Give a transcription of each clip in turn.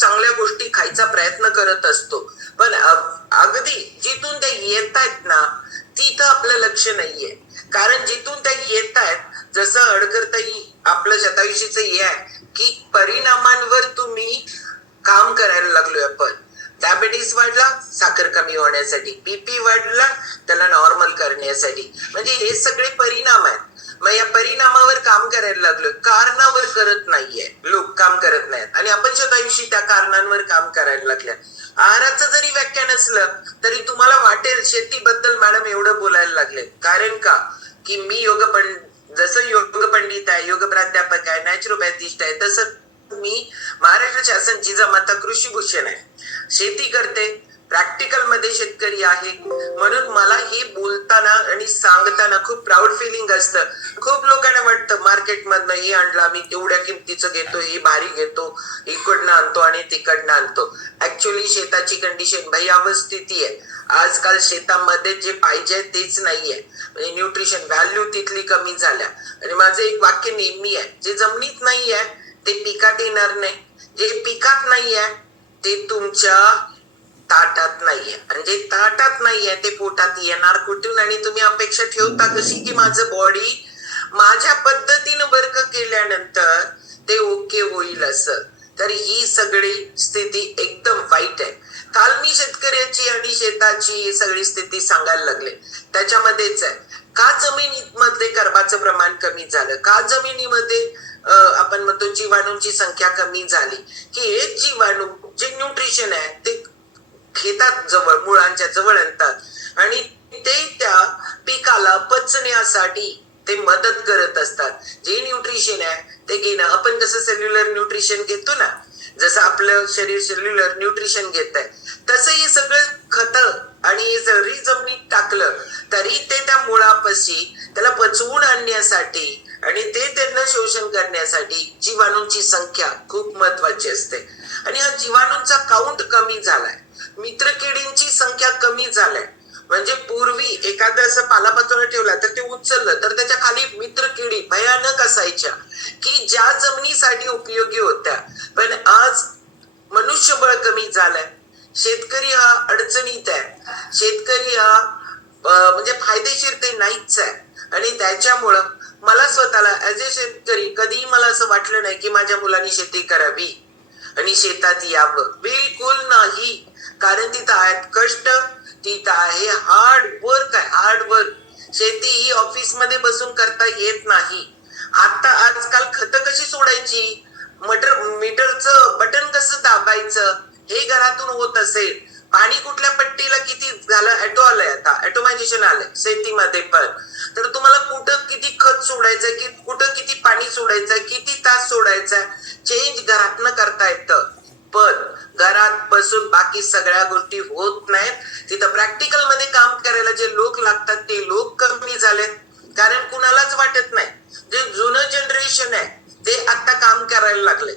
चांगल्या गोष्टी खायचा प्रयत्न करत असतो, पण अगदी जिथून ते येत आहेत ना तिथं आपलं लक्ष नाहीये. कारण जिथून ते येत आहेत, जसं अडकरताई आपलं शतायुषीचं हे आहे की परिणामांवर तुम्ही काम करायला लागलोय आपण. डायबिटीस वाढला साखर कमी होण्यासाठी, बीपी वाढला त्याला नॉर्मल करण्यासाठी, म्हणजे हे सगळे परिणाम आहेत. मग या परिणामावर काम करायला लागलोय, कारणावर करत नाहीये लोक, काम करत नाहीत. आणि आपण शतायुषी त्या कारणांवर काम करायला लागल्या. आहाराचं जरी व्याख्या नसलं तरी तुम्हाला वाटेल शेतीबद्दल मॅडम एवढं बोलायला लागले. कारण का की मी जसं योग पंडित आहे, योग प्राध्यापक आहे, नॅचरोपॅथिस्ट आहे, तसं मी महाराष्ट्र शासन जिजामाता कृषी भूषण आहे, शेती करते, प्रॅक्टिकल मध्ये शेतकरी आहे. म्हणून मला हे बोलताना आणि सांगताना खूप प्राऊड फिलिंग असतं. खूप लोकांना वाटतं मार्केटमधनं हे आणलं आम्ही तेवढ्या किमतीचं घेतो, हे भारी घेतो, इकडनं आणतो आणि तिकडनं आणतो. ऍक्च्युअली शेताची कंडिशन भयावह स्थिती आहे. आजकाल शेतामध्ये जे पाहिजे तेच नाहीये, म्हणजे न्यूट्रिशन व्हॅल्यू तिथली कमी झाल्या. आणि माझं एक वाक्य नेहमी आहे, जे जमिनीत नाही आहे ते पिकात येणार नाही, जे पिकात नाही आहे ते तुमच्या ताटात नाहीये, आणि जे ताटात नाहीये ते पोटात येणार कुठून. आणि तुम्ही अपेक्षा ठेवता कशी की माझं बॉडी माझ्या पद्धतीनं वर्क केल्यानंतर ते ओके होईल असं. तर ही सगळी स्थिती एकदम वाईट आहे. काल मी शेतकऱ्याची आणि शेताची सगळी स्थिती सांगायला लागले, त्याच्यामध्येच आहे का जमिनीमध्ये कर्बाचं प्रमाण कमी झालं, का जमिनीमध्ये आपण म्हणतो जीवाणूंची संख्या कमी झाली, की हे जीवाणू जे न्यूट्रिशन आहे ते खेतात जवळ मुळांच्या जवळ आणतात आणि ते त्या पिकाला पचण्यासाठी ते मदत करत असतात. जे न्यूट्रिशन आहे ते घेणं, आपण कसं सेल्युलर न्यूट्रिशन घेतो ना, जसं आपलं शरीर सेल्युलर न्यूट्रिशन घेत आहे, तसं हे सगळं खत आणि हे जरी जमिनीत टाकलं तरी ते त्या मुळापाशी त्याला पचवून आणण्यासाठी आणि ते त्यांना शोषण करण्यासाठी जीवाणूंची संख्या खूप महत्वाची असते. आणि हा जीवाणूंचा काउंट कमी झालाय, मित्रकिडींची संख्या कमी झालाय. म्हणजे पूर्वी एखादं असं पालापाचोळा ठेवला तर ते उचललं तर त्याच्या खाली मित्रकिडी भयानक असायच्या की ज्या जमिनीसाठी उपयोगी होत्या. पण आज मनुष्यबळ कमी झालंय, शेतकरी हा अडचणीत आहे, शेतकरी हा म्हणजे फायदेशीर ते नाहीच आहे. आणि त्याच्यामुळं मला स्वतःला ऍज अ शेतकरी कधीही मला असं वाटलं नाही की माझ्या मुलांनी शेती करावी आणि शेतात यावं, बिलकुल नाही. कारण तिथं आहेत कष्ट, तिथं आहे हार्ड वर्क आहे, हार्ड वर्क. शेती ही ऑफिस मध्ये बसून करता येत नाही. आता आजकाल खत कशी सोडायची, मीटरचं बटन कसं दाबायचं हे घरातून होत असेल. पाणी कुठल्या पट्टीला किती झालं, ऍटो आलंय, आता ऍटोमायझेशन आलंय शेतीमध्ये पण. तर तुम्हाला कुठं किती खत सोडायचंय, की कुठं किती पाणी सोडायचंय, किती तास सोडायचंय, चेंज घरातनं करता येतं. पण घरात बसून बाकी सगळ्या गोष्टी होत नाहीत. तिथं प्रॅक्टिकल मध्ये काम करायला जे लोक लागतात ते लोक कमी झालेत. कारण कुणालाच वाटत नाही, जे जुनं जनरेशन आहे ते आता काम करायला लागले.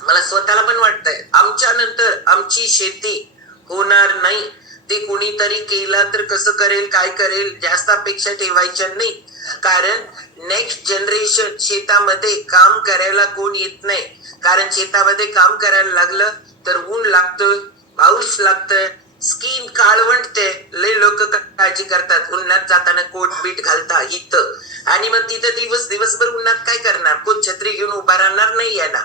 मला स्वतःला पण वाटतंय आमच्या नंतर आमची शेती होणार नाही. ते कुणीतरी केला तर कसं करेल, काय करेल, जास्त अपेक्षा ठेवायच्या नाही. कारण नेक्स्ट जनरेशन शेतामध्ये काम करायला कोण येत नाही. कारण शेतामध्ये काम करायला लागलं तर ऊन लागतं, पाऊस लागतं, स्किन काळवंटते, लय लोक काळजी करतात, उन्हात जाताना कोट बीट घालता इथं, आणि मग तिथं दिवसभर उन्हात काय करणार, कोण छत्री घेऊन उभा राहणार नाही आहे ना.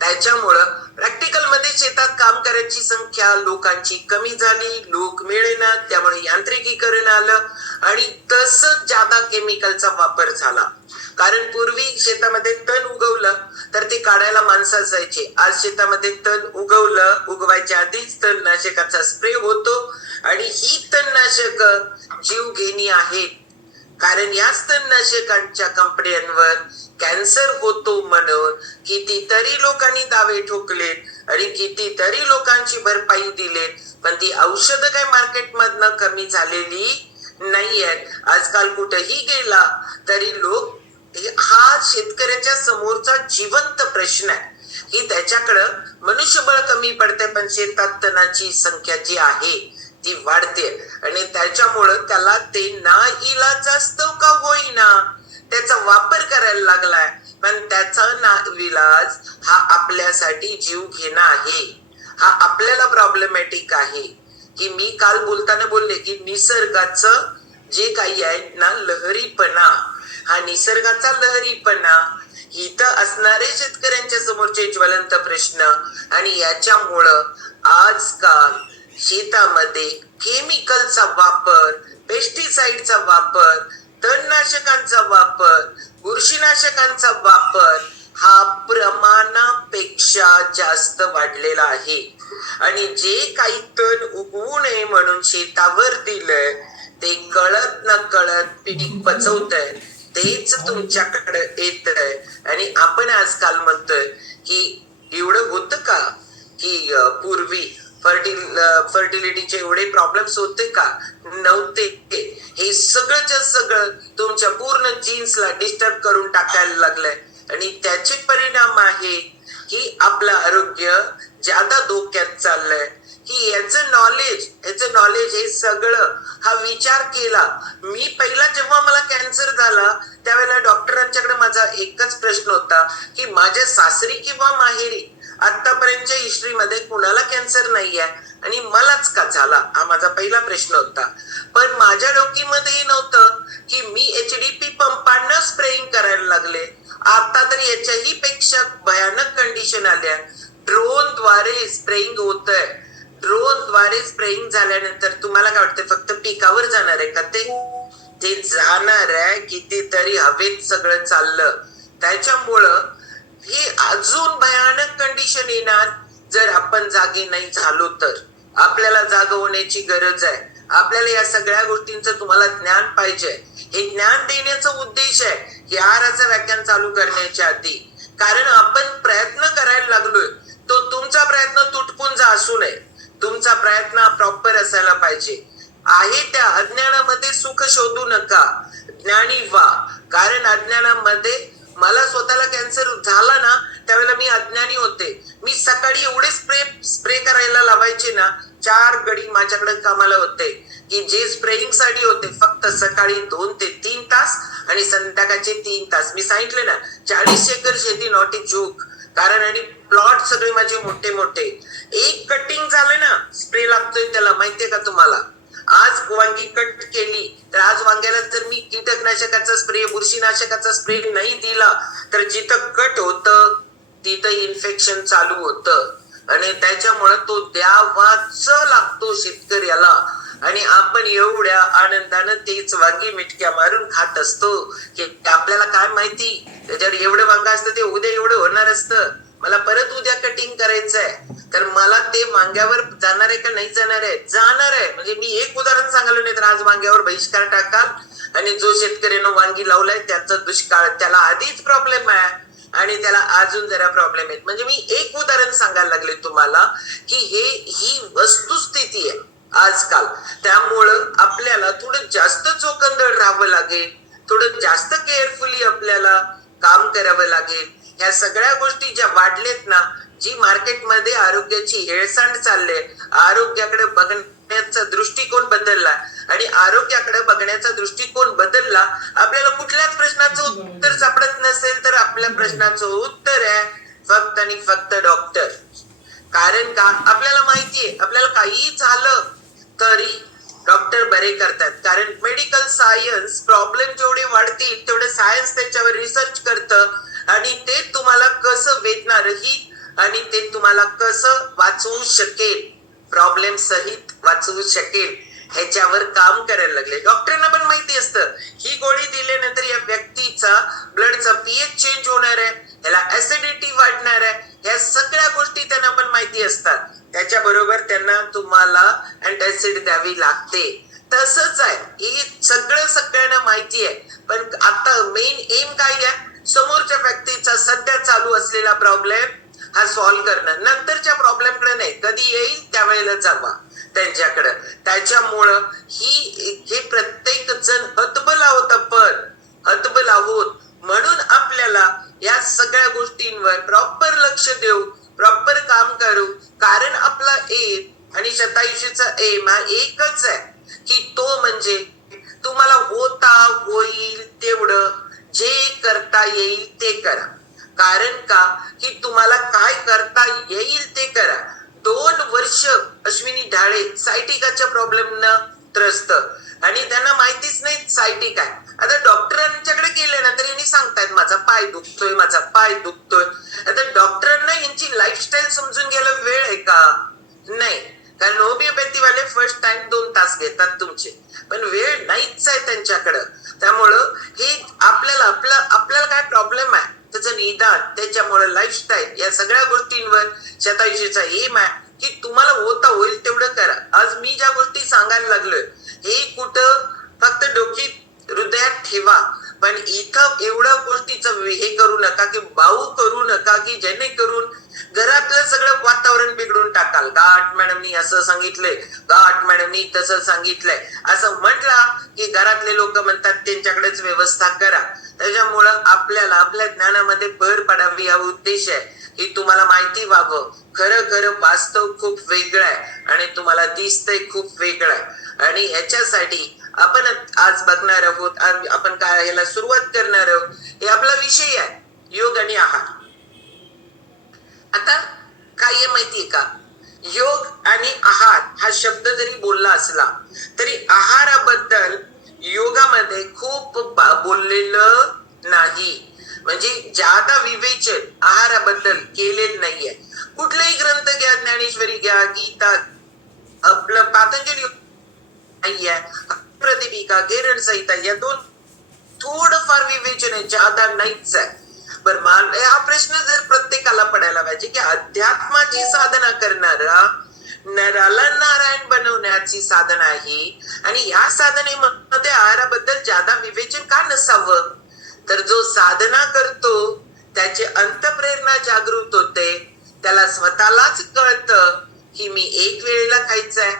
त्याच्यामुळं प्रॅक्टिकल मध्ये शेतात काम करायची संख्या लोकांची कमी झाली, लोक मिळेना, त्यामुळे यांत्रिकीकरण आलं आणि तसंच जादा केमिकलचा वापर झाला. कारण पूर्वी शेतामध्ये तण उगवलं तर ते काढायला माणसं असायचे. आज शेतामध्ये तण उगवलं, उगवायच्या आधीच तणनाशकाचा स्प्रे होतो आणि ही तणनाशक जीव घेणी आहेत. कारण याच तणनाशकांच्या कंपन्यांवर कॅन्सर होतो म्हणून कितीतरी लोकांनी दावे ठोकलेत आणि कितीतरी लोकांची भरपाई दिलेत, पण ती औषधं काय मार्केटमधनं कमी झालेली नाहीये. आजकाल कुठेही गेला तरी लोक, हा शेतकऱ्याच्या समोरचा जिवंत प्रश्न आहे की त्याच्याकडं मनुष्यबळ कमी पडते पण शेतात तणाची संख्या जी आहे ती वाढते. आणि त्याच्यामुळं त्याला ते नाइलाजास्तव का होईना त्याचा वापर करायला लागलाय. पण त्याचा विलाज हा आपल्यासाठी जीव घेणं आहे. हा आपल्याला प्रॉब्लेमॅटिक आहे. की मी काल बोलताना बोलले की निसर्गाचं जे काही आहे ना लहरीपणा, हा निसर्गाचा लहरीपणा, इथं असणारे शेतकऱ्यांच्या समोरचे ज्वलंत प्रश्न, आणि याच्यामुळं आजकाल शेतामध्ये केमिकलचा वापर, पेस्टिसाइडचा वापर, तणनाशकांचा वापर, बुरशीनाशकांचा वापर हा प्रमाणापेक्षा जास्त वाढलेला आहे. आणि जे काही तण उगवू नये म्हणून शेतावर दिलंय ते कळत न कळत पीक पचवतंय, तेच तुमच्याकडे येतंय. आणि आपण आजकाल म्हणतोय की एवढं होतं का की पूर्वी फर्टिलिटीचे एवढे प्रॉब्लेम्स होते का? नव्हते. हे सगळंच्या सगळं तुमच्या पूर्ण जीन्सला डिस्टर्ब करून टाकायला लागलंय, आणि त्याचे परिणाम आहे की आपलं आरोग्य ज्यादा धोक्यात चाललंय. की याचं नॉलेज हे सगळं हा विचार केला. मी पहिला जेव्हा मला कॅन्सर झाला त्यावेळेला डॉक्टरांच्याकडे माझा एकच प्रश्न होता की माझ्या सासरी किंवा माहेरी आतापर्यंतच्या हिस्ट्रीमध्ये कुणाला कॅन्सर नाहीये आणि मलाच का झाला, हा माझा पहिला प्रश्न होता. पण माझ्या डोकीमध्ये नव्हतं की मी एचडीपी पंपांना स्प्रेइंग करायला लागले. आता तर याच्याही पेक्षा भयानक कंडिशन आल्या. ड्रोनद्वारे स्प्रेइंग होत आहे. ड्रोनद्वारे स्प्रेइंग झाल्यानंतर तुम्हाला काय वाटतं फक्त पिकावर जाणार आहे का? ते जाणार आहे कितीतरी हवेत सगळं चाललं. त्याच्यामुळं हे अजून भयानक कंडिशन येणार जर आपण जागे नाही झालो तर. आपल्याला जाग होण्याची गरज आहे. आपल्याला या सगळ्या गोष्टींचं तुम्हाला ज्ञान पाहिजे. हे ज्ञान देण्याचा उद्देश आहे या आजचं व्याख्यान चालू करण्याच्या आधी. कारण आपण प्रयत्न करायला लागलोय तो तुमचा प्रयत्न तुटपून जा असू नये. तुमचा प्रयत्न प्रॉपर असायला पाहिजे. आहे त्या अज्ञानामध्ये सुख शोधू नका, ज्ञानी व्हा. कारण अज्ञानामध्ये मला स्वतःला कॅन्सर झाला ना त्यावेळेला मी अज्ञानी होते. मी सकाळी एवढे स्प्रे करायला लावायचे ना, 4 गडी माझ्याकडे कामाला होते की जे स्प्रेइंग साठी होते फक्त सकाळी 2 ते 3 तास आणि संध्याकाळचे 3 तास. मी सांगितले ना 40 एकर शेती नॉट ए जोक. कारण आणि प्लॉट सगळे माझे मोठे मोठे. एक कटिंग झालं ना स्प्रे लागतोय त्याला, माहितीये का तुम्हाला? आज वांगी कट केली तर आज वांग्याला जर मी कीटकनाशकाचा स्प्रे, बुरशीनाशकाचा स्प्रे नाही दिला तर जिथं कट होतं तिथं इन्फेक्शन चालू होतं. आणि त्याच्यामुळे तो द्यावाच लागतो शेतकऱ्याला. आणि आपण एवढ्या आनंदानं तेच वांगी मिटक्या मारून खात असतो की आपल्याला काय माहिती त्याच्यावर एवढं वांगा असतं ते उद्या एवढं होणार असतं. मला परत उद्या कटिंग करायचंय तर मला ते वांग्यावर जाणार आहे का नाही जाणार आहे? जाणार आहे. म्हणजे मी एक उदाहरण सांगायला नाही तर आज वांग्यावर बहिष्कार टाकाल आणि जो शेतकऱ्यानं वांगी लावलाय त्याचा दुष्काळ, त्याला आधीच प्रॉब्लेम आहे आणि त्याला अजून जरा प्रॉब्लेम आहे. म्हणजे मी एक उदाहरण सांगायला लागले तुम्हाला की ही वस्तुस्थिती आहे आजकाल. त्यामुळं आपल्याला थोडं जास्त चोखंदळ राहावं लागेल, थोडं जास्त केअरफुली आपल्याला काम करावं लागेल. ह्या सगळ्या गोष्टी ज्या वाढलेत ना, जी मार्केटमध्ये आरोग्याची हेळसांड चालले, आरोग्याकडे बघण्याचा दृष्टिकोन बदलला आणि आरोग्याकडे बघण्याचा दृष्टिकोन बदलला. आपल्याला कुठल्याच प्रश्नाचं उत्तर सापडत नसेल तर आपल्या प्रश्नाचं उत्तर आहे फक्त आणि फक्त डॉक्टर. कारण का? आपल्याला माहितीये आपल्याला काही झालं तरी डॉक्टर बरे करतात. कारण मेडिकल सायन्स प्रॉब्लेम जेवढे वाढतील तेवढे सायन्स त्याच्यावर रिसर्च करतं आणि ते तुम्हाला कसं वेदनारहित आणि ते तुम्हाला कसं वाचवू शकेल, प्रॉब्लेम सहित वाचवू शकेल ह्याच्यावर काम करायला लागले. डॉक्टरांना पण माहिती असतं ही गोळी दिल्यानंतर या व्यक्तीचा ब्लडचा पीएच चेंज होणार आहे, त्याला ऍसिडिटी वाढणार आहे. या सगळ्या गोष्टी त्यांना पण माहिती असतात. त्याच्या बरोबर त्यांना तुम्हाला अँटासिड द्यावी लागते. तसंच आहे हे सगळं सगळ्यांना माहिती आहे. पण आता मेन एम काय आहे? समोरच्या व्यक्तीचा सध्या चालू असलेला प्रॉब्लेम हा सॉल्व्ह करणं. नंतरच्या प्रॉब्लेमकडे नाही, कधी येईल त्यावेळेला जावा त्यांच्याकडे. त्याच्यामुळं हे प्रत्येक जण हतबल आहोत, आपण हतबल आहोत. म्हणून आपल्याला या सगळ्या गोष्टींवर प्रॉपर लक्ष देऊ, प्रॉपर काम करू. कारण आपला एम आणि शतायुषीचा एम हा एकच आहे की तो म्हणजे तुम्हाला होईल तेवढं जे करता येईल ते करा. कारण का की तुम्हाला काय करता येईल ते करा. 2 वर्ष अश्विनी ढाळे सायटिकाच्या प्रॉब्लेम न त्रस्त आणि त्यांना माहितीच नाही सायटिक आहे. आता डॉक्टरांच्याकडे गेल्यानंतर यांनी सांगतायत माझा पाय दुखतोय, माझा पाय दुखतोय. आता डॉक्टरांना यांची लाईफस्टाईल समजून घ्यायला वेळ आहे का? नाही. कारण होमिओपॅथी वाले फर्स्ट टाइम 2 तास घेतात तुमचे, पण वेळ नाहीच आहे त्यांच्याकडं. त्यामुळं हे आपल्याला काय प्रॉब्लेम आहे त्याचं निदान, त्याच्यामुळे लाईफस्टाईल या सगळ्या गोष्टींवर शतायुषीचा एम आहे की तुम्हाला होता होईल तेवढं करा. आज मी ज्या गोष्टी सांगायला लागलोय हे कुठं फक्त डोकीत हृदयात ठेवा, पण इथं एवढ्या गोष्टीचं हे करू नका की बाऊ करू नका की जेणेकरून घरातलं सगळं वातावरण बिघडून टाकाल. गाठ मॅडमनी असं सांगितलंय, गाठ मॅडमनी तसं सांगितलंय असं म्हटला की घरातले लोक म्हणतात त्यांच्याकडेच व्यवस्था करा. त्याच्यामुळं आपल्याला आपल्या ज्ञानामध्ये भर पडावी हा उद्देश आहे की तुम्हाला माहिती व्हावं खरं खरं वास्तव खूप वेगळं आहे आणि तुम्हाला दिसतंय खूप वेगळं आहे. आणि ह्याच्यासाठी आपण आज बघणार आहोत, आपण काय ह्याला सुरुवात करणार आहोत. हे आपला विषय आहे, योग आणि आहार. आता काय आहे माहितीये का, योग आणि आहार हा शब्द जरी बोलला असला तरी आहाराबद्दल योगामध्ये खूप बोललेलं नाही. म्हणजे ज्यादा विवेचन आहाराबद्दल केलेलं नाहीये. कुठलाही ग्रंथ घ्या, ज्ञानेश्वरी घ्या, गीता, आपलं पातंजली नाहीये, प्रतिपिका, केरण संहिता या 2 थोडंफार विवेचन आहे, ज्यादा नाहीच आहे. बरं, हा प्रश्न जर प्रत्येकाला पडायला पाहिजे की अध्यात्माची साधना करणारा नराला नारायण बनवण्याची साधना आहे आणि या साधनेमध्ये आहाराबद्दल ज्यादा विवेचन का नसावं. तर जो साधना करतो त्याची अंतप्रेरणा जागृत होते, त्याला स्वतःलाच कळतं की मी 1 वेळेला खायचंय,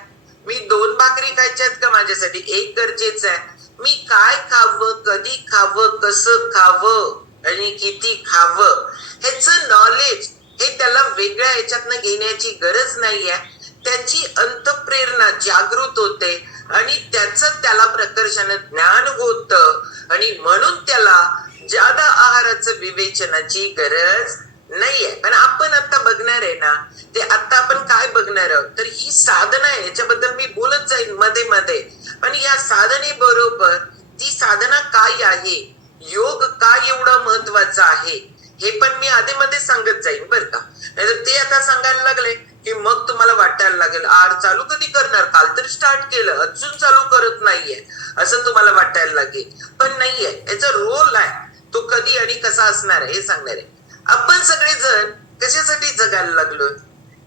मी 2 भाकरी खायच्यात का माझ्यासाठी 1 गरजेचं आहे, मी काय खावं, कधी खावं, कसं खावं आणि किती खावं ह्याचं नॉलेज हे त्याला वेगळ्या ह्याच्यातनं घेण्याची गरज नाहीये. त्याची अंतप्रेरणा जागृत होते आणि त्याचं त्याला प्रकर्षानं ज्ञान होतं आणि म्हणून त्याला ज्यादा आहाराचं विवेचनाची गरज नाहीये. पण आपण आता बघणार आहे ना, ते आता आपण काय बघणार आहोत तर ही साधना आहे, याच्याबद्दल मी बोलत जाईन मध्ये मध्ये. पण या साधनेबरोबर ती साधना काय आहे, योग का एवढा महत्वाचा आहे हे पण मी आधीमध्ये सांगत जाईन बरं का. नाहीतर ते आता सांगायला लागले की मग तुम्हाला वाटायला लागेल आहार चालू कधी करणार, काल तर स्टार्ट केलं अजून चालू करत नाहीये असं तुम्हाला वाटायला लागेल. पण नाहीये, याचा रोल आहे तो कधी आणि कसा असणार आहे हे सांगणार आहे. आपण सगळेजण कशासाठी जगायला लागलो,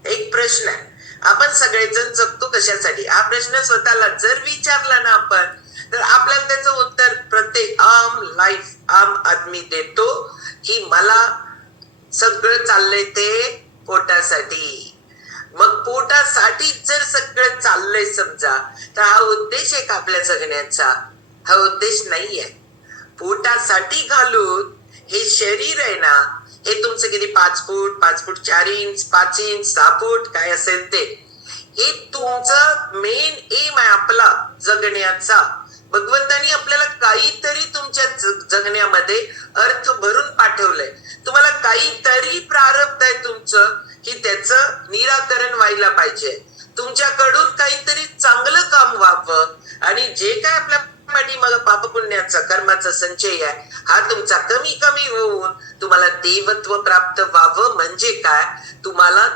एक प्रश्न आहे. आपण सगळेजण जगतो कशासाठी हा प्रश्न स्वतःला जर विचारला ना आपण, तर आपल्याला त्याचं उत्तर प्रत्येक आम आदमी देतो की मला सगळं चाललंय ते पोटासाठी. मग पोटासाठी जर सगळं चाललंय समजा, तर हा उद्देश आहे का आपल्या जगण्याचा? हा उद्देश नाहीये. पोटासाठी घालून हे शरीर आहे ना, हे तुमचं किती 5 फूट 5 फूट 4 इंच 5 इंच 6 फूट काय असेल ते, हे तुमचं मेन एम आहे आपला जगण्याचा. भगवंतानी आपल्याला काहीतरी तुमच्या जगण्यामध्ये अर्थ भरून पाठवलंय. तुम्हाला काहीतरी प्रारब्ध आहे तुमचं की त्याचं निराकरण व्हायला पाहिजे. तुमच्याकडून काहीतरी चांगलं काम व्हावं आणि जे काय आपल्या पाठीमागं पापपुण्याचा कर्माचा संचय आहे हा तुमचा कमी कमी होऊन तुम्हाला देवत्व प्राप्त व्हावं. म्हणजे काय,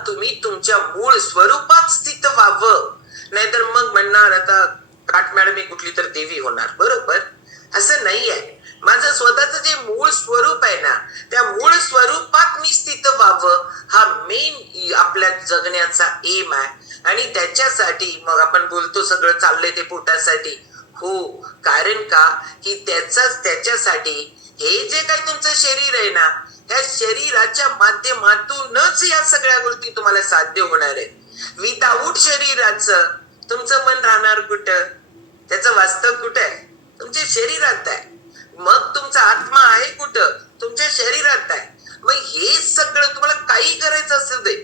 तुम्ही तुमच्या मूळ स्वरूपात स्थित व्हावं. नाहीतर मग म्हणणार आता काट मॅडम कुठली तर देवी होणार, बरोबर? असं नाहीये. माझं स्वतःचं जे मूळ स्वरूप आहे ना, त्या मूळ स्वरूपात मी स्थित व्हावं हा मेन आपल्या जगण्याचा एम आहे. आणि त्याच्यासाठी मग आपण बोलतो सगळं चाललंय ते पोटासाठी. हो, कारण का की त्याच्यासाठी हे जे काही तुमचं शरीर आहे ना, त्या शरीराच्या माध्यमातूनच या सगळ्या गोष्टी तुम्हाला साध्य होणार आहे. विदाऊट शरीराचं तुमचं मन राहणार कुठं, त्याचं वास्तव कुठं आहे? तुमच्या शरीरात आहे. मग तुमचा आत्मा आहे कुठं? तुमच्या शरीरात आहे. मग हे सगळं तुम्हाला काही करायचं असेल ते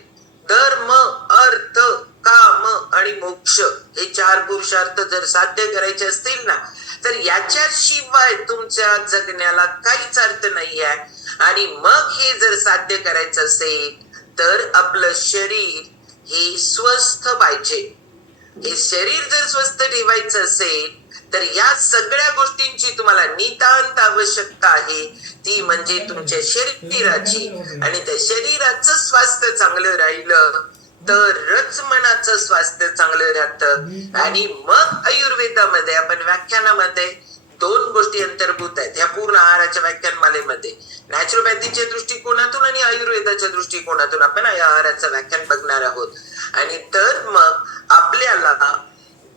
धर्म अर्थ काम आणि मोक्ष हे 4 पुरुषार्थ जर साध्य करायचे असतील ना, तर याच्याशिवाय तुमच्या जगण्याला काहीच अर्थ नाही आहे. आणि मग हे जर साध्य करायचं असेल तर आपलं शरीर हे स्वस्थ पाहिजे. हे शरीर जर स्वस्थ ठेवायचं असेल तर या सगळ्या गोष्टींची तुम्हाला नितांत आवश्यकता आहे, ती म्हणजे तुमच्या शरीराची. आणि त्या शरीराचं स्वास्थ्य चांगलं राहिलं तरच मनाचं स्वास्थ्य चांगलं राहतं. आणि मग आयुर्वेदामध्ये आपण व्याख्यानामध्ये 2 गोष्टी अंतर्भूत आहेत ह्या पूर्ण आहाराच्या व्याख्यानमालेमध्ये. नॅचरोपॅथीच्या दृष्टिकोनातून आणि आयुर्वेदाच्या दृष्टिकोनातून आपण या आहाराचं व्याख्यान बघणार आहोत. आणि तर मग आपल्याला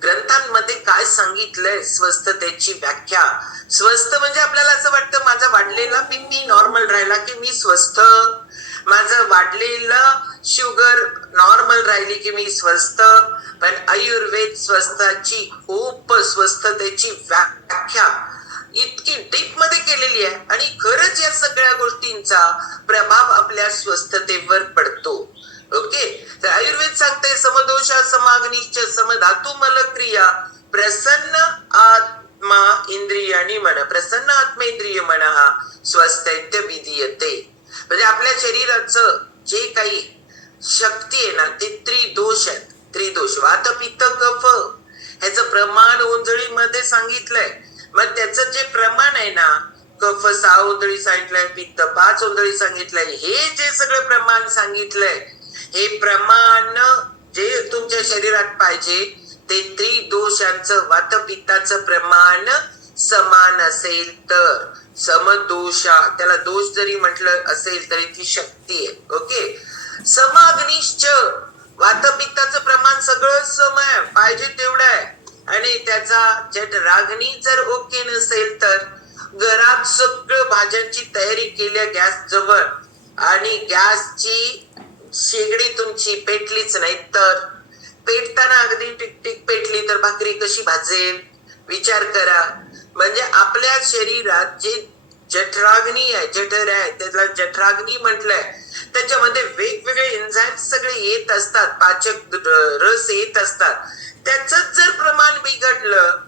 ग्रंथांमध्ये काय सांगितलंय स्वस्थतेची व्याख्या. स्वस्थ म्हणजे आपल्याला असं वाटतं माझा वाढलेला बीपी नॉर्मल राहिला की मी स्वस्थ, माझं वाढलेलं शुगर नॉर्मल राहिली की मी स्वस्थ. पण आयुर्वेद स्वस्थाची खूप स्वस्थतेची व्याख्या इतकी डीप मध्ये केलेली आहे. आणि खरंच या सगळ्या गोष्टींचा प्रभाव आपल्या स्वस्थतेवर पडतो. ओके, तर आयुर्वेद सांगते समदोषा समाग्निश्च समधातू मलक्रिया प्रसन्न आत्मा इंद्रियाणी मन प्रसन्न आत्मेंद्रिय मन हा स्वस्थैत्य विधीयते. म्हणजे आपल्या शरीराचं जे काही शक्ती आहे ना ते त्रिदोष आहेत. त्रिदोष वात पित्त कफ ह्याचं प्रमाण ओंजळीमध्ये सांगितलंय. मग त्याचं जे प्रमाण आहे ना, कफ 6 ओंजळी सांगितलंय, पित्त 5 ओंजळी सांगितलंय. हे जे सगळं प्रमाण सांगितलंय हे प्रमाण जे तुमच्या शरीरात पाहिजे ते त्रिदोषांचं वातपित्ताचं प्रमाण समान असेल तर समदोषा, त्याला दोष जरी म्हटलं असेल तरी ती शक्ती आहे. ओके, समाग्निश्च वातपित्ताचं प्रमाण सगळं सम आहे, पाहिजे तेवढं आहे. आणि त्याचा जठराग्नी जर ओके नसेल तर घरात सगळं भाज्यांची तयारी केली गॅस जवळ आणि गॅसची शेगडी तुमची पेटलीच नाही तर पेटताना अगदी टिकटिक पेटली तर भाकरी कशी भाजेल विचार करा. म्हणजे आपल्या शरीरात जे जठराग्नी आहे, जठर आहे, त्याला जठराग्नी म्हटलंय. त्याच्यामध्ये वेगवेगळे एन्झाईम सगळे येत असतात, पाचक रस येत असतात. त्याच जर प्रमाण बिघडलं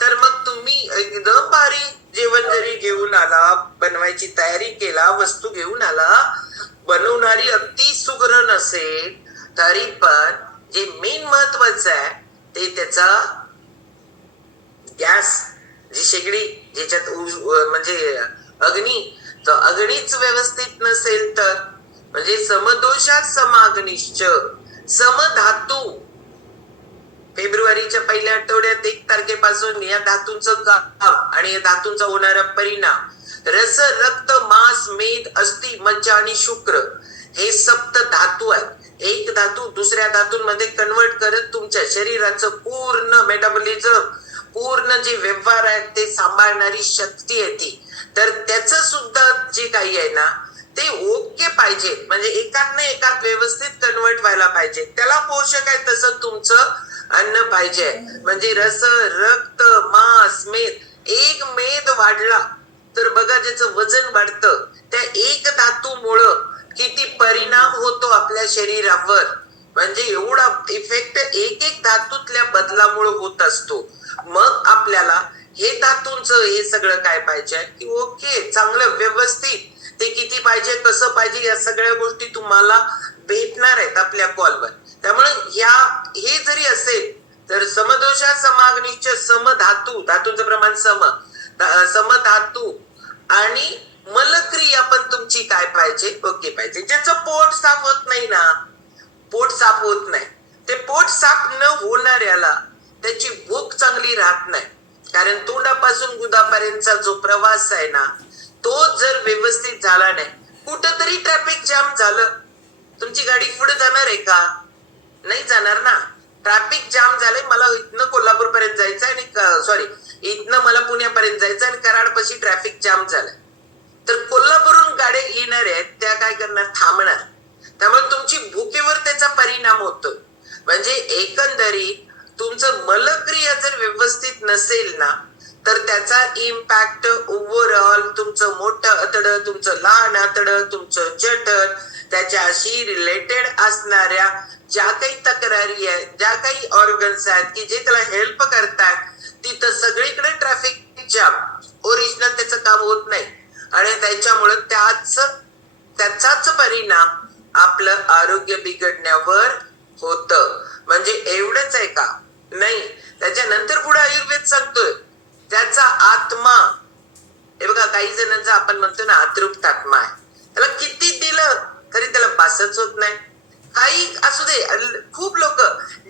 तर मग तुम्ही एकदम भारी जेवण जरी घेऊन आला, बनवायची तयारी केला, वस्तू घेऊन आला, बनवणारी अगदी सुगरण नसेल तरी पण जे मेन महत्वाचं आहे ते त्याचा गॅस, जी शेगडी ज्याच्यात म्हणजे अग्नी, तर अग्नीच व्यवस्थित नसेल तर म्हणजे समदोषात समाग्निश्च समधातू. फेब्रुवारीच्या पहिल्या आठवड्यात 1 तारखेपासून या धातूंचं काम आणि या धातूंचा होणारा परिणाम रस रक्त मांस मेद अस्थि मज्जा आणि शुक्र हे सप्त धातू आहेत. एक धातू दुसऱ्या धातूंमध्ये कन्वर्ट करत तुमच्या शरीराचं पूर्ण मेटाबॉलिझम, पूर्ण जे व्यवहार आहेत ते सांभाळणारी शक्ती आहे ती. तर त्याचं सुद्धा जे काही आहे ना ते ओके पाहिजे, म्हणजे एकात ना एकात व्यवस्थित कन्वर्ट व्हायला पाहिजे. त्याला पोषक आहे तसं तुमचं अन्न पाहिजे. म्हणजे रस रक्त मांस मेद, एक मेद वाढला तर बघा ज्याचं वजन वाढतं. त्या एक धातूमुळं किती परिणाम होतो आपल्या शरीरावर, म्हणजे एवढा इफेक्ट एक एक धातूतल्या बदलामुळे होत असतो. मग आपल्याला हे धातूंचं हे सगळं काय पाहिजे की ओके चांगलं व्यवस्थित ते किती पाहिजे कसं पाहिजे या सगळ्या गोष्टी तुम्हाला भेटणार आहेत आपल्या कॉलवर. त्यामुळे हे जरी असेल तर समदोषा समाग्निश्च समधातू, धातूंचं प्रमाण समधातू आणि मलक्रिया पण तुमची काय पाहिजे ओके पाहिजे. ज्याचं पोट साफ होत नाही ना, पोट साफ होत नाही, ते पोट साफ न होणाऱ्याला त्याची भूक चांगली राहत नाही. कारण तोंडापासून गुदापर्यंतचा जो प्रवास आहे ना तो जर व्यवस्थित झाला नाही, कुठंतरी ट्रॅफिक जाम झालं, तुमची गाडी पुढे जाणार आहे का? नाही जाणार ना. ट्रॅफिक जाम झालंय, मला इथनं कोल्हापूर पर्यंत जायचं आणि सॉरी इथनं मला पुण्यापर्यंत जायचं आणि कराडपाशी ट्रॅफिक जाम झालंय, तर कोल्हापूरहून गाड्या येणार आहेत त्या काय करणार? थांबणार. त्यामुळे तुमची भुकेवर त्याचा परिणाम होतो. म्हणजे एकंदरीत तुमचं मलक्रिया जर व्यवस्थित नसेल ना तर त्याचा इम्पॅक्ट ओव्हरऑल तुमचं मोठं आतडं, तुमचं लहान आतडं, तुमचं जठर त्याच्याशी रिलेटेड असणाऱ्या ज्या काही तक्रारी आहेत, ज्या काही ऑर्गन्स आहेत की जे त्याला हेल्प करतात, तिथं सगळीकडे ट्रॅफिक जाम, ओरिजिनल त्याचं काम होत नाही आणि त्याच्यामुळे त्याचाच परिणाम आपलं आरोग्य बिघडण्यावर होत. म्हणजे एवढंच आहे का? नाही. त्याच्यानंतर पुढे आयुर्वेद सांगतोय त्याचा आत्मा, हे बघा काही जणांचा आपण म्हणतो ना अतृप्त आत्मा आहे, त्याला किती दिलं तरी त्याला पासच होत नाही. काही असू दे, खूप लोक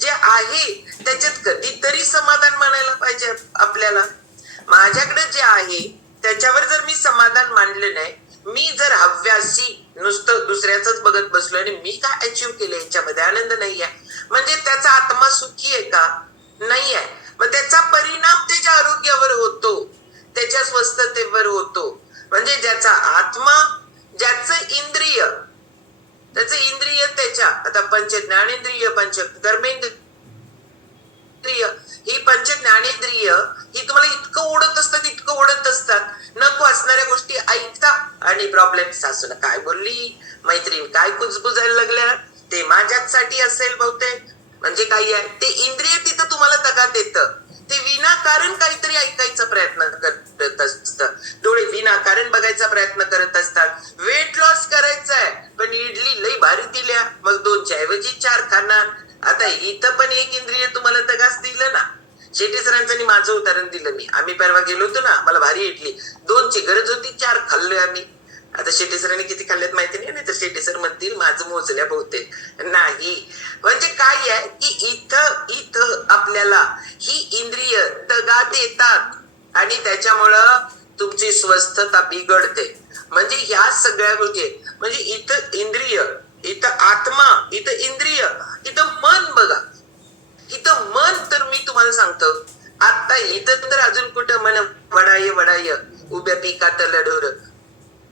जे आहे त्याच्यात कधीतरी समाधान मानायला पाहिजे आपल्याला. माझ्याकडे जे आहे त्याच्यावर जर मी समाधान मानले नाही, मी जर हव्यासी नुसतं दुसऱ्याच बघत बसलो आणि मी काय अचीव केलं याच्यामध्ये आनंद नाही आहे, म्हणजे त्याचा आत्मा सुखी आहे का? नाही आहे. मग त्याचा परिणाम त्याच्या आरोग्यावर होतो, त्याच्या स्वस्थतेवर होतो. म्हणजे ज्याचा आत्मा, ज्याचं इंद्रिय, त्याच्या आता पंच ज्ञानेंद्रिय, पंच कर्मेंद्रिय, ही पंच ज्ञानेंद्रिय ही तुम्हाला इतकं ओढत असतात, नको असणाऱ्या गोष्टी ऐकता आणि प्रॉब्लेम, सासून काय बोलली, मैत्रीण काय कुजबुजायला लागल्या, ते माझ्यासाठी असेल बहुतेक, म्हणजे काही आहे ते इंद्रिय तिथं तुम्हाला दगा देतं. ते विनाकारण काहीतरी ऐकायचा प्रयत्न करत असतं, डोळे विनाकारण बघायचा प्रयत्न करत असतात. वेट लॉस करायचा आहे पण इडली लई भारी दिल्या, मग 2च्या ऐवजी 4 खाणार. आता इथं पण एक इंद्रिय तुम्हाला दगाच दिलं ना. शेट्टी सरांचं माझं उदाहरण दिलं मी. आम्ही परवा गेलो होतो ना, मला भारी इडली, 2ची गरज होती, 4 खाल्लोय आम्ही. आता शेट्टी सरांनी किती खाल्ल्यात माहिती नाही तर शेट्टी सर म्हणतील माझं मोजल्या बहुतेक नाही. म्हणजे काय आहे की इथं आपल्याला ही इंद्रिय दगा देतात आणि त्याच्यामुळं तुमची स्वस्थता बिघडते. म्हणजे ह्या सगळ्या गोष्टी, म्हणजे इथं इंद्रिय, इथं आत्मा, इथं इंद्रिय, इथं मन. बघा इथं मन तर मी तुम्हाला सांगतो, आता इथं तर अजून कुठं मन वडाय उभ्या पिकात लढोर,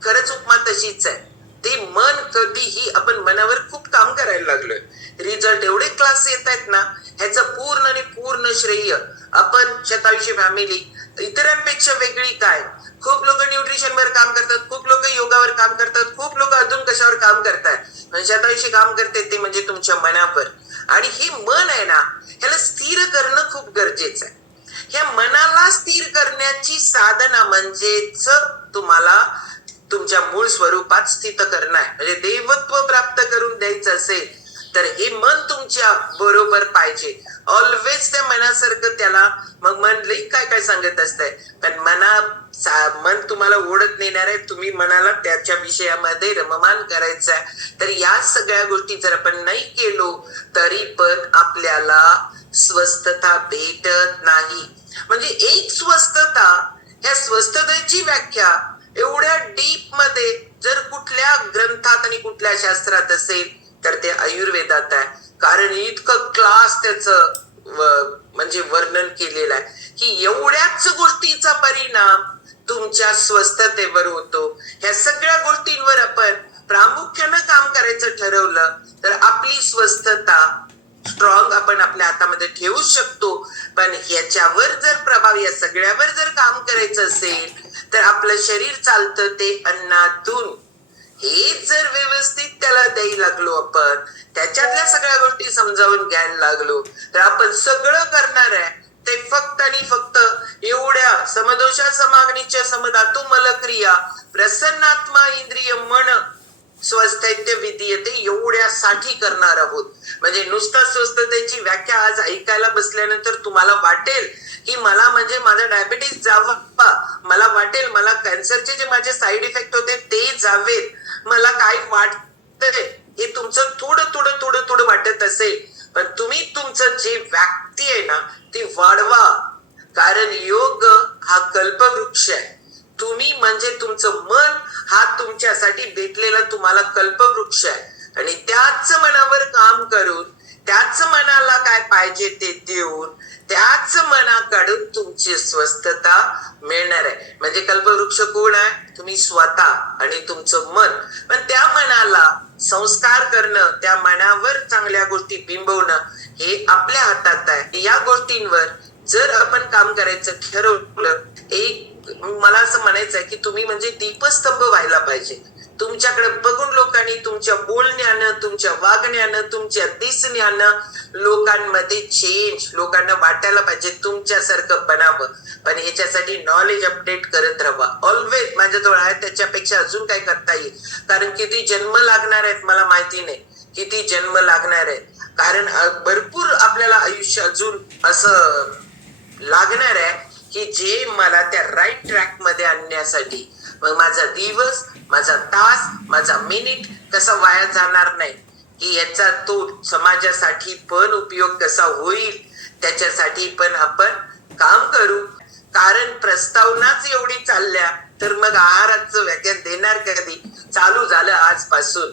खरंच उपमा तशीच आहे. ते मन कधीही, आपण मनावर खूप काम करायला लागलोय, रिझल्ट एवढे क्लास येत आहेत ना, ह्याचं पूर्ण आणि पूर्ण श्रेय आपण शतायुषी फॅमिली इतरांपेक्षा वेगळी काय. खूप लोक न्यूट्रिशनवर काम करतात, खूप लोक योगावर काम करतात, खूप लोक अजून कशावर काम करतात, पण शतायुषी काम करते ते म्हणजे तुमच्या मनावर. आणि हे मन आहे ना, ह्याला स्थिर करणं खूप गरजेचं आहे. ह्या मनाला स्थिर करण्याची साधना म्हणजेच तुम्हाला तुमच्या मूळ स्वरूपात स्थित करणं आहे. म्हणजे देवत्व प्राप्त करून द्यायचं असेल तर हे मन तुमच्या बरोबर पाहिजे ऑलवेज. त्या मनासारखं त्याला, मग मन लई काय काय सांगत असतंय, पण मन तुम्हाला ओढत नेणार आहे, तुम्ही मनाला त्याच्या विषयामध्ये रममान करायचं आहे. तर या सगळ्या गोष्टी जर आपण नाही केलो तरी पण आपल्याला स्वस्थता भेटत नाही. म्हणजे एक स्वस्थता, ह्या स्वस्थतेची व्याख्या एवढ्या डीप मध्ये जर कुठल्या ग्रंथात आणि कुठल्या शास्त्रात असेल तर ते आयुर्वेदात आहे. कारण इतकं क्लास त्याचं म्हणजे वर्णन केलेलं आहे की एवढ्याच गोष्टीचा परिणाम तुमच्या स्वस्थतेवर होतो. ह्या सगळ्या गोष्टींवर आपण प्रामुख्यानं काम करायचं ठरवलं तर आपली स्वस्थता स्ट्रॉंग आपण आपल्या हातामध्ये ठेवू शकतो. पण ह्याच्यावर जर प्रभाव, या सगळ्यावर जर काम करायचं असेल तर आपलं शरीर चालतं ते अन्नातून. हे जर व्यवस्थित त्याला द्यायला लागलो आपण, त्याच्यातल्या सगळ्या गोष्टी समजावून घ्यायला लागलो तर आपण सगळं करणार आहे ते फक्त आणि फक्त एवढ्या समदोषा समाग्नीच्या समधातू मलक्रिया प्रसन्नात्मा इंद्रिय मन स्वस्थैत्य विधीयते एवढ्यासाठी करणार आहोत. म्हणजे नुसतं स्वस्थतेची व्याख्या आज ऐकायला बसल्यानंतर तुम्हाला वाटेल की मला म्हणजे माझा डायबिटीस जावा, मला वाटेल मला कॅन्सरचे जे माझे साईड इफेक्ट होते ते जावेत, मला काय वाटतंय हे तुमचं थोडं वाटत असेल, पण तुम्ही तुमचं जे व्याप्ती आहे ना ती वाढवा. कारण योग हा कल्पवृक्ष आहे. तुम्ही म्हणजे तुमचं मन हा तुमच्यासाठी भेटलेला तुम्हाला कल्पवृक्ष आहे आणि त्याच मनावर काम करून, त्याच मनाला काय पाहिजे ते देऊन, त्याच मनाकडून तुमची स्वस्थता मिळणार आहे. म्हणजे कल्पवृक्ष कोण आहे? तुम्ही स्वतः आणि तुमचं मन. पण त्या मनाला संस्कार करणं, त्या मनावर चांगल्या गोष्टी बिंबवणं हे आपल्या हातात आहे. या गोष्टींवर जर आपण काम करायचं ठरवलं, एक मला असं म्हणायचं आहे की तुम्ही म्हणजे दीपस्तंभ व्हायला पाहिजे. तुमच्याकडे बघून लोकांनी तुमच्या बोलण्यानं, तुमच्या वागण्यानं, तुमच्या दिसण्यानं लोकांमध्ये चेंज, लोकांना वाटायला पाहिजे तुमच्यासारखं बनावं. पण याच्यासाठी नॉलेज अपडेट करत राहा ऑलवेज. माझ्याजवळ आहे त्याच्यापेक्षा अजून काय करता येईल. कारण किती जन्म लागणार आहेत मला माहिती नाही, किती जन्म लागणार आहेत. कारण भरपूर आपल्याला आयुष्य अजून असं लागणार आहे की जे मला त्या राईट ट्रॅक मध्ये आणण्यासाठी मग माझा दिवस, माझा तास, माझा मिनिट कसा वाया जाणार नाही, की याचा तो समाजासाठी पण उपयोग कसा होईल, त्याच्यासाठी पण आपण काम करू. कारण प्रस्तावनाच एवढी चालल्या तर मग आहाराचं व्याख्यान देणार कधी. चालू झालं आजपासून.